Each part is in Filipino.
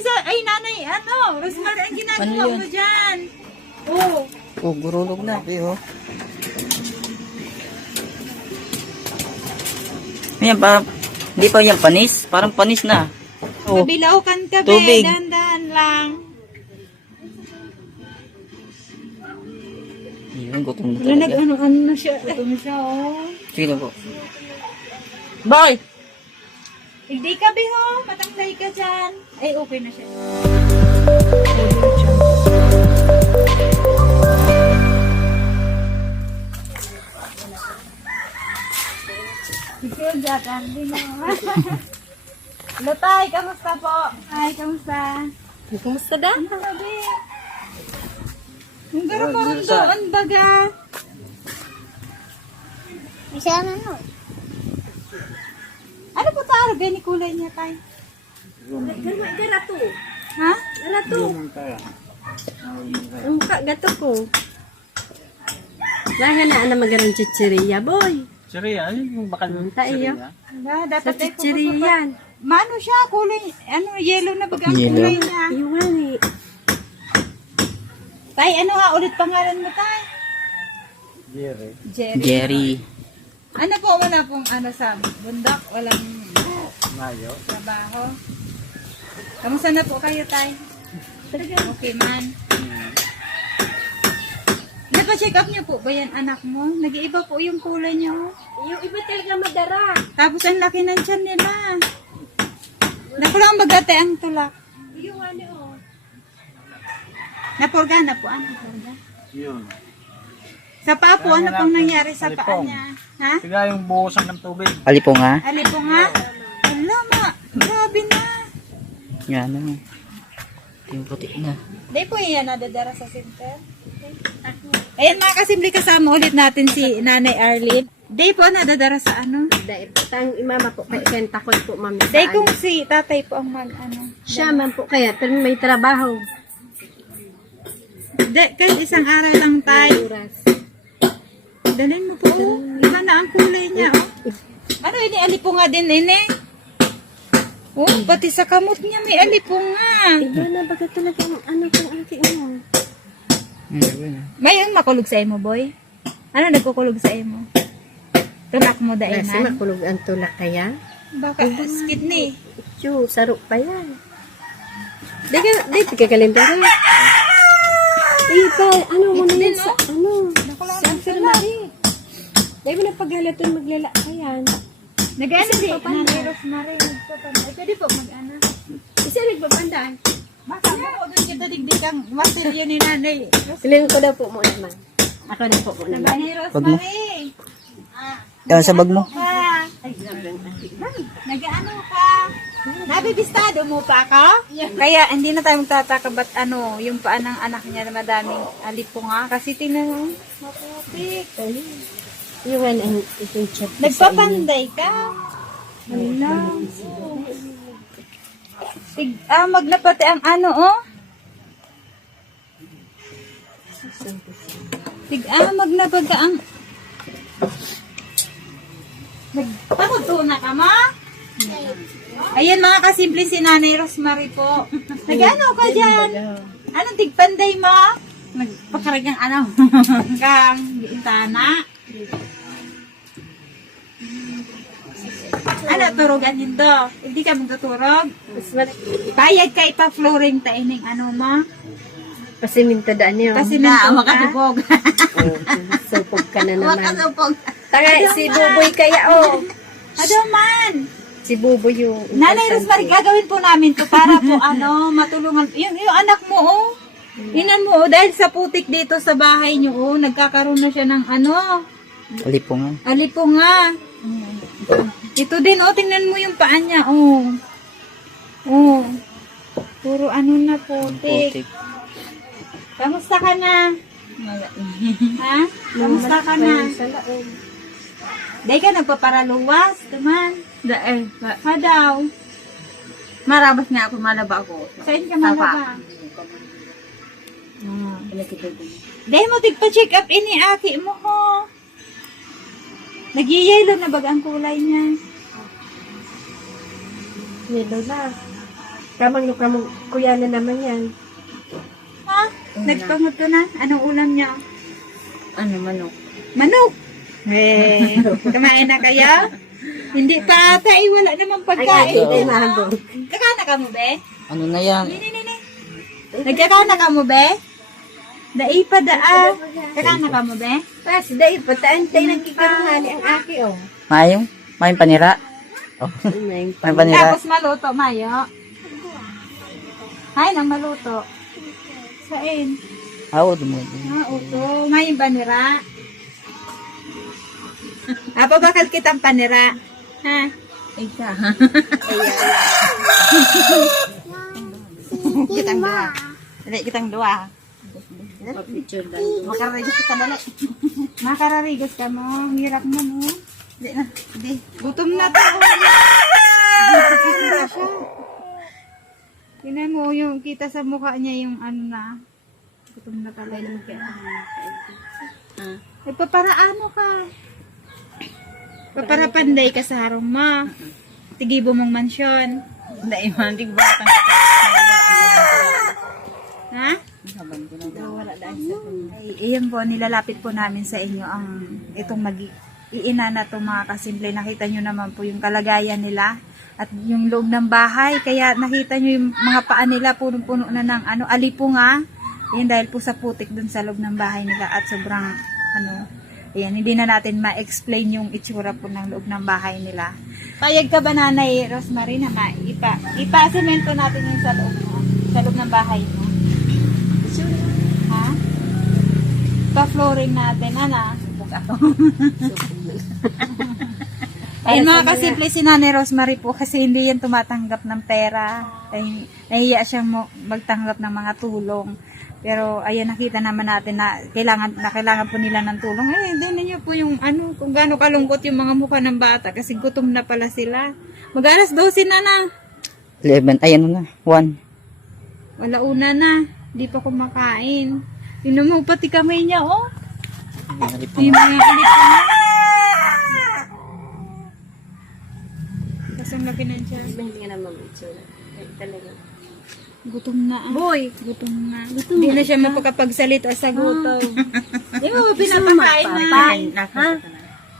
nanay, Rosemary, ang ginagawa mo dyan. Oh. Oh, gurulog na. Oh. Ayan, parang, hindi pa yan panis. Parang panis na. Oh. Kabilaukan ka, Tubig. Dahan-dahan lang. Yun, gutom na Wala talaga. ano na siya. Gutom siya, oh. Sige na po. Bye! Hindi ka, Biho. Matanglay ka dyan. Ay, okay na siya. Ikaw, Jack, hindi na. Hello, Tay. Kamusta po? Ay, kamusta? Kumusta da? Ano sabi? Ang garo-garo doon, baga. Isa na no. Ano po tayo? Gani kulay niya, Tay? Garato. Ha? Garato. Ang gato ko. Lahan na ana magaran chichiriya, boy. Chichiriya? Yung bakal ng Tayo. chichiriya? Dapat Sa chichiriyan. Mano siya, kulay, yellow na baga ang Yellow. kulay niya. Iwan eh. Tay, ano nga ulit pangalan mo, Tay? Jerry. Jerry. Jerry. Ano po, wala pong sa bundok, walang Mayo. trabaho. Kamusta na po kayo, Tay? Okay man. Napa-check up niyo po ba yan, anak mo? Nag-iiba po yung kulay niya, oh. Yung iba talaga madara. Tapos ang laki ng tiyan nila. Nakulang bagate ang tulak. Yung ano oh. Napurga na po, ano? Napurga. Yun. Sa paa po, ano Wala pong po. nangyari sa paa Alipong. niya? Ha? Siga yung buhusan ng tubig. Alipong nga. Ali po nga. Alama, grabe na. Yan na. Yung puti na. Di po yan nadadara sa center. Ayan mga kasimple, kasama ulit natin si Nanay Arlene. Di po nadadara sa ano? Dahil tang imama po kaya takot po mami. Di kung si tatay po ang Siya man po kaya pero may trabaho. Di, kahit isang araw lang tayo. Oras. Dalhin mo po. Oh, iba na ang kulay niya. Oh. Ano ini alipunga din ini? Oh, pati sa kamot niya may alipunga. Iba na baga talaga ang ano kung aking ano. May ang makulog sa imo, boy? Ano nagkukulog sa imo? Tulak mo Kasi dainan? makulog ang tulak kaya. Baka skid ni. Chu, sarap pa yan. Di ka kalendara. Iba, ano mo na yan sa, ano, Nakulang sa ang tulak. infirmary. Dahil mo na paghalaton maglala ka yan. Nag-ano si Nanay Rosemary. Ay, pwede po mag-ano. Isa nagbabanday. Baka mo ko doon kita digdig ang martilyo ni Nanay. Siling ko daw po mo naman. Ako na po mo naman. Nanay Rosemary. Yan sa bag mo. Ka. Nag-ano ka? Nabibistado mo pa ako? Kaya hindi na tayo magtataka ba't yung paa ng anak niya na madaming alipunga. Kasi tingnan mo, maputik. Yung ang itong chat. Nagpapanday ka? Hala. Maglapati ang oh. Maglapag ka ang... Nagpakutuna ka, ma? Ayan mga kasimple si Nanay Rosemary po. Nag-ano ka dyan? Anong tigpanday mo? Nagpakaragang kang intana. Ano, turugan nito? Hindi ka magtuturog? Bayad ka ipa-flooring ta ining mo? Pasiminto daan niyo. Kasi makatupog. Supog ka na naman. Makatupog. Taga, si Buboy kaya oh. Ano man? Si Buboy yung... Nanay Rosemary, gagawin po namin to para po matulungan. Yung anak mo inan mo dahil sa putik dito sa bahay niyo nagkakaroon na siya ng Alipong nga. alipunga. Ito din tingnan mo yung paa niya puro na putik. Putik. Kamusta ka na? Ha? Kamusta ka na? Dahil ka nagpaparaluwas, naman. Ha daw. Marabas nga ako, malaba ako. Saan ka malaba? Dahil mo tigpa-check up ini aki mo ho. Nag-yellow na bag ang kulay niya. Yelo na. Kamang kuya na naman yan. Ha? Nagpangot ka na? Anong ulam niya? Ano, manok? Manok! Eh, kumain na kayo? Hindi pa ata, wala namang pagkain. Ay, mahagod. Kakana ka mo, be? Ano na yan? Nini. Nagkakana ka mo, be? Daipa daa. Kakana ka mo, be? Pas, dahil pataantay ng kikaruhali ang aki, oh. Mayong? Mayong panira? Oh. Mayong panira. Tapos maluto, Mayo. Hay, nang maluto. Sain? Oo, dumuli. Uto. Mayong panira. Apa bakal kitang panira? Ha? Isa. Kitang dua. Dali, kitang dua. Picture lang. Makararigos ka dali. Makararigos ka mo. Hirap mo mo. Di na. Di. Gutom na to. Gutom na siya. Tingnan mo yung kita sa mukha niya yung ano na. Gutom na talaga. Ipaparaan mo ka. Paparapanday ka sa harong mo. Tigibo mong mansyon. Hindi, hindi ba? Ha? Ay, iyan po, nilalapit po namin sa inyo ang itong iina na itong mga kasimple. Nakita nyo naman po yung kalagayan nila at yung loob ng bahay. Kaya nakita nyo yung mga paa nila punong-puno na ng alipunga. Yan dahil po sa putik dun sa loob ng bahay nila at sobrang ayan, hindi na natin ma-explain yung itsura po ng loob ng bahay nila. Payag ka ba, Nanay Rosemary, na ipa-semento natin yung sa loob ng bahay mo? Ha? Pa-flooring natin, ana. Subok ako. Ayun mga kasimple, si Nanay Rosemary po kasi hindi yan tumatanggap ng pera. Ay, nahiya siyang magtanggap ng mga tulong. Pero ayan, nakita naman natin na kailangan po nila ng tulong. Eh, doon niyo po yung kung gaano kalungkot yung mga mukha ng bata kasi gutom na pala sila. Mag-alas 12 na. 11. Ay, ano na? 1. Wala una na. Di pa kumakain. Tingnan mo, pati kamay niya, oh. Yung mga alip na. Tapos ang laki ng siya. Hindi nga naman itsura. Talaga. Gutom na. Boy! Gutom na. Hindi na siya mapagkapagsalita sa gutom. Di mo ba pinapakain na? Ha?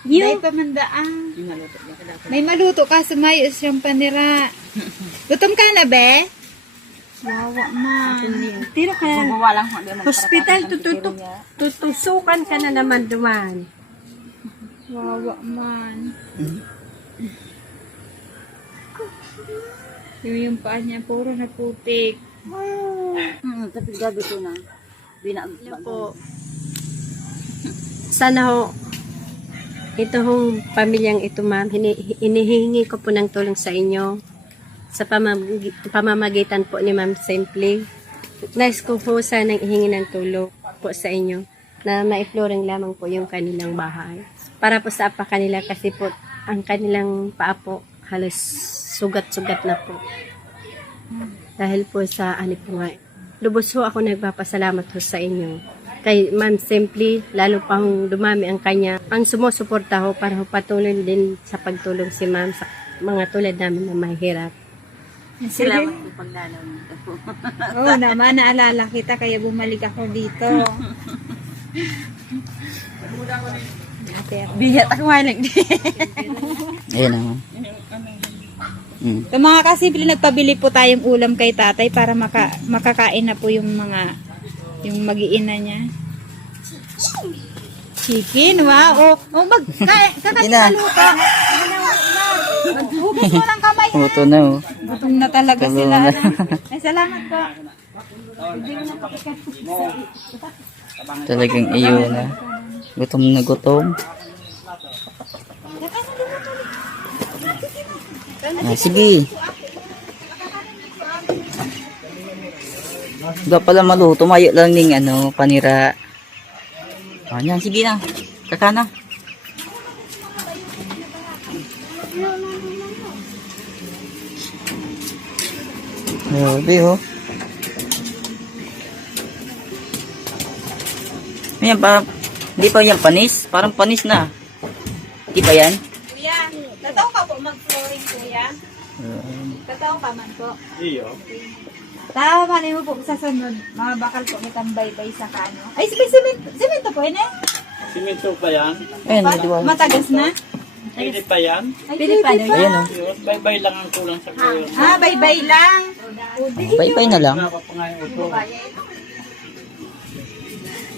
Dahil pamandaan. May maluto ka, sumayos siyang panira. Gutom ka na, be? Wawa man. Tiro ka na. Walang Hospital, tutusukan ka na naman duman. Wawa man. Yung paa niya, puro na putik. Tapi gabi ko na. Po. Sana ho, ito hong pamilyang ito, ma'am, hinihingi ko po ng tulong sa inyo sa pamamagitan po ni Ma'am Simple. Nais ko po sanang ihingi ng tulong po sa inyo na maifloring lamang po yung kanilang bahay. Para po sa apa kanila kasi po ang kanilang paa po halos sugat-sugat na po. Dahil po sa po nga. Lubos ho ako nagpapasalamat ho sa inyo. Kay Ma'am Simple, lalo pang dumami ang kanya. Ang sumusuporta ho para ho patuloy din sa pagtulong si Ma'am sa mga tulad namin na mahirap. Salamat po paglalaw nito. Oo naman, naalala kita kaya bumalik ako dito. Biyat ako malig di. Ayun naman. So, mga kasimple, nagpabili po tayong ulam kay tatay para makakain na po yung mag-iina niya. Chicken, wow. Kakain na luto. Maghugas mo ng kamay. Puto na, oh. Gutom na talaga Gutom sila. na. Ay, salamat po. Talagang iyo na. Gutom na gutom. Sige. Huwag pala maluto. Mayo lang ning panira. Yan, sige na. Kaka na. Grabe, oh. Ayan, parang, hindi pa yan panis. Parang panis na. Hindi pa yan? Kuya, nataw ka po mag-flooring, kuya? Totoo pa man po. Iyo. Tama mo po sa sunod. Mga bakal po kitang baybay sa kano. Ay, simento po yun eh. Simento pa yan. Ayun, may duwa. Matagas na. Pwede pa yan. Ay, pwede pa. Ayan o. Yun, bye-bye lang ang kulang sa kulang. Baybay lang. Bye-bye na lang. Wala pa nga yung upo.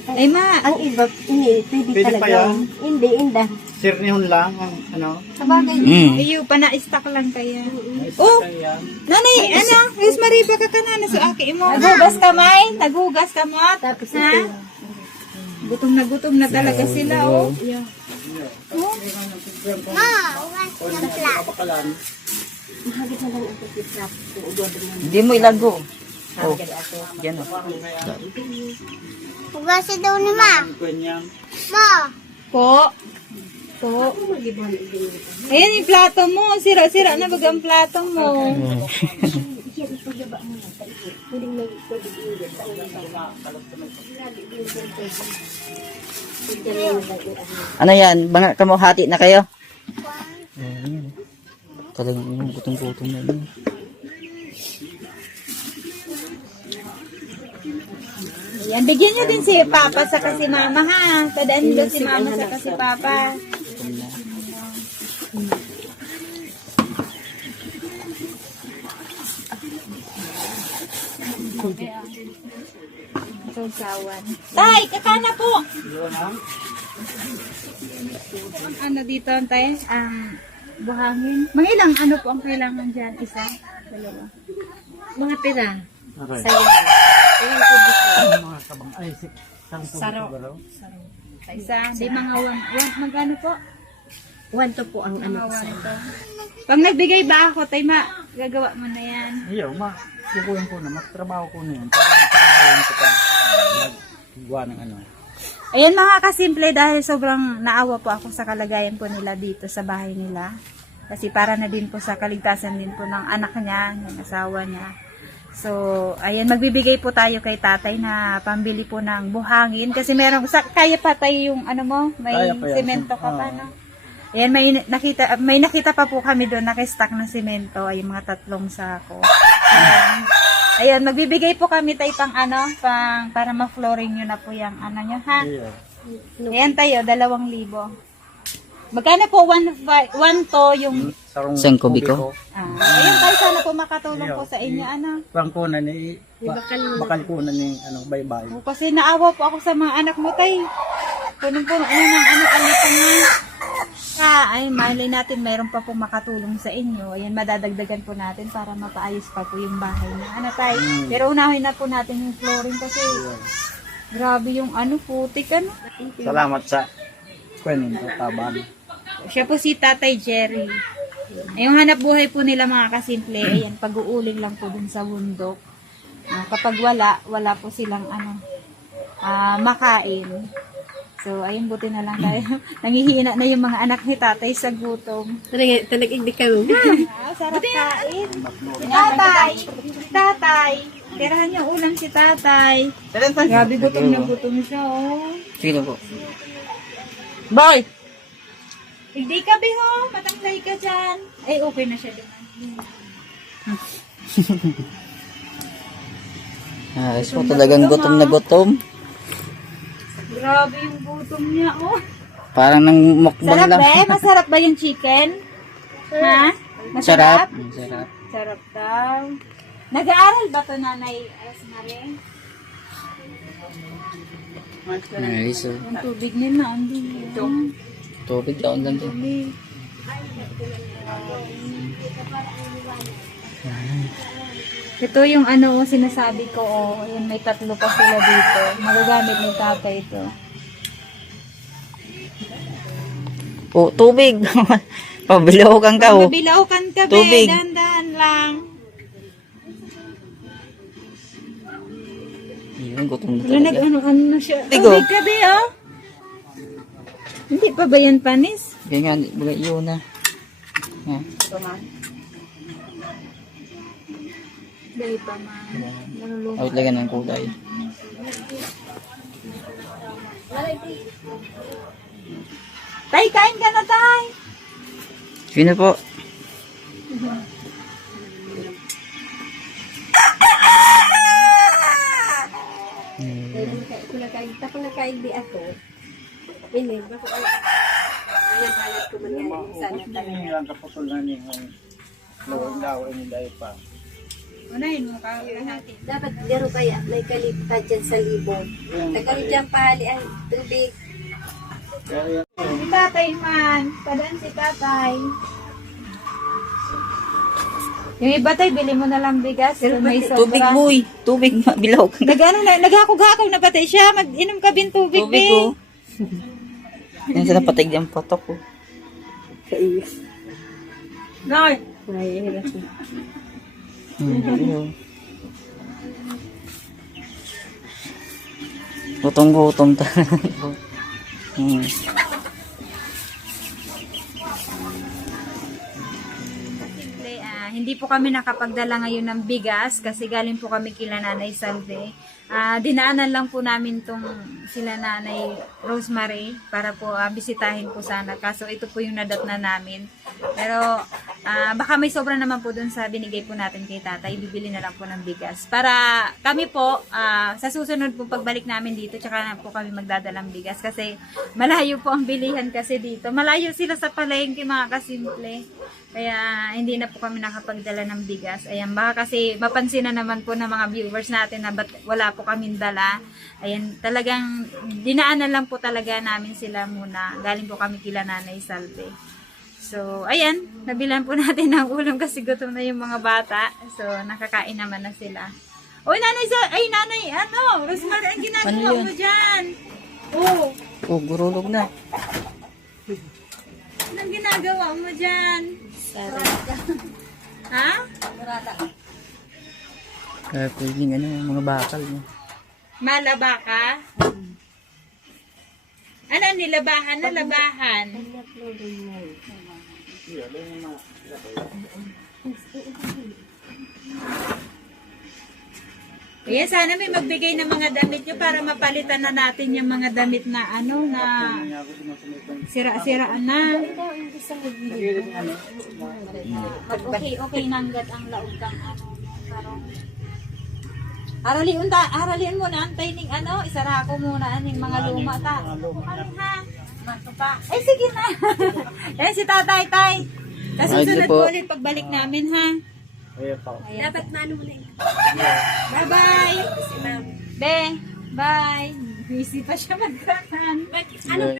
Ay, ma. Ang iba, hindi, pwede Pwede pa talaga. yan? Hindi, inda. Sirnihon lang ang ano. Sabagay. Mm. Ayaw pa na-stock lang kaya. Nice Oh! yan. Nanay, ano? Rosemary, baka ka na sa aki mo. Nagugas ka, May? Nagugas ka mo? Tapos Ha? Gutom na talaga sila, oh. Kapakalan. mahagit na lang ang pagkitrap. Hindi mo ilago. Oh. Yan o. Hugasin daw ni Ma. Ganyan. Ma. Po. Po. Ayan yung plato mo. Sira-sira na baga ang plato mo. Ano yan? Mga kamuhati na kayo? Ayan. Talagang yung gutong-gutong na yun. Yan, bigyan nyo din si Papa sa kasi Mama, ha? Tadaan nyo si Mama sa kasi Papa. Sausawan. Tay, kakana po! Ang ano dito, tay? Ang buhangin. Mga ilang ano po ang kailangan dyan? Isa? Dalawa? Mga pera. Okay. Sa'yo. Ayan po dito. Mga kabang. Ay, Saro. Isa? Di mga magkano po? 1 to po ang ano ko Mga sa'yo. 1 to. Pag nagbigay ba ako, tay gagawa mo na yan. Iyo, kukuhin ko na. Magtrabaho ko na yan. Para ko pag naggawa ng ano. Ayan mga kasimple, dahil sobrang naawa po ako sa kalagayan po nila dito sa bahay nila. Kasi para na din po sa kaligtasan din po ng anak niya, ng asawa niya. So, ayan, magbibigay po tayo kay tatay na pambili po ng buhangin. Kasi kaya pa tayo yung ano mo, may Kaya pa yan. semento ka pa, no? Ayan, may nakita pa po kami doon, naka-stack na semento, ay mga 3 sako. Ayan, magbibigay po kami tayo para ma-flooring nyo na po yung ano nyo, ha? Iyo. Ayan tayo, 2,000. Magkano po 1 to yung... Isang kubiko. Ayun tayo, sana po makatulong po sa inyo, ano? Pang kunan ni... Bakal kunan ni bye-bye. Kasi naawa po ako sa mga anak mo, tay. Punong-puno, alipan nga. Ay, malay natin, mayroon pa po makatulong sa inyo. Ayan, madadagdagan po natin para mapaayos pa po yung bahay na. Ano, tay? Pero unahin na po natin yung flooring kasi grabe yung putik, ano? Salamat sa kwento, taban. Siya po si Tatay Jerry. Yung hanap buhay po nila mga kasimple, ayan, pag-uuling lang po dun sa bundok. Kapag wala po silang makain. So, ayun, buti na lang tayo. Nangihina na yung mga anak ni tatay sa gutom. Talagang hindi ka mo. Sarap kain. Tatay. Tirahan yung ulam si tatay. Grabe, gutom na gutom siya, oh. Sino po? Boy! Hindi ka, Biho. Matanglay ka dyan. Ay, okay na siya din. Ayos po, talagang gutom na gutom. Grabe yung gutom niya, oh. Parang nang mukbang Sarap lang. ba? Masarap ba yung chicken? Ha? Sarap. Masarap? Sarap. Sarap daw. Nag-aaral ba to nanay Esmare? Ayos o. Yung tubig nila, hindi. Tubig daon lang dyan. Tubig. Ito yung sinasabi ko, Ayan, may 3 pa sila dito. Magagamit ni tatay ito. Oh, tubig. Pabilahukan ka oh. Mabilaukan ka, be. Tubig. Dahan-dahan lang. Yun, gutom na Wala, talaga. nag-ano na siya. Tigo. Tubig ka, be, oh. Hindi pa ba yan panis? Ganyan, baga yun na. Yan. Dahil pa, ma. Nalulungkot. Out lagyan ng kulay. Tay, kain ka na, tay. Sino po? Tapos nakaigdi ako. Ini, bako naghalat ko man yan. Sana talaga. Hindi lang kaputulan niya yung loob daw ay nila pa. Unahin mo ka natin. Dapat garo kaya may kalipad dyan sa libo. Tagal dyan pahali ang tubig. Si tatay man. Padaan si tatay. Yung iba tay, bili mo na lang bigas. Kung may Tubig, sobra. boy. Tubig, bilog. Naghakog-hakog na patay siya. Mag-inom ka bin tubig, Tubig, be. oh. Yan sila patig dyan patok, oh. Lord. Ay, hirap. Yun. Gutom-gutom talaga. Simple, hindi po kami nakapagdala ngayon ng bigas kasi galing po kami kila Nanay Salve. Dinaanan lang po namin tong sila Nanay Rosemary para po bisitahin po sana. Kaso ito po yung nadatna namin. Pero baka may sobra naman po dun sa binigay po natin kay tatay. Bibili na lang po ng bigas. Para kami po, sa susunod po pagbalik namin dito, tsaka na po kami magdadalang bigas. Kasi malayo po ang bilihan kasi dito. Malayo sila sa palengke mga kasimple. Kaya hindi na po kami nakapagdala ng bigas. Ayan, baka kasi mapansin na naman po ng mga viewers natin na ba't wala po kaming dala. Ayan, talagang dinaanan lang po talaga namin sila muna. Galing po kami kila Nanay Salve. So, ayan, nabilan po natin ng ulam kasi gutom na yung mga bata. So, nakakain naman na sila. Oy, Nanay, Rosemary, ang ginagawa Ano yun? mo dyan? Oh, Oh, gurulog na. anong ginagawa mo dyan? Ha? Kaya pwedeng mga bakal, no? Malaba ka? Ano, nilabahan na labahan? Ayan, sana may magbigay ng mga damit nyo para mapalitan na natin yung mga damit na na sira-siraan na. Okay nanggat ang laog kang Araliin mo na antay ning isara ko muna aning mga luma ta. Ano ha? Mato pa. Ay sige na. Yan si tatay tay. Kasi Ay, sunod po. po ulit pagbalik namin ha. Dapat manuli. Bye-bye. Be, bye. Busy pa siya magkatan. Ano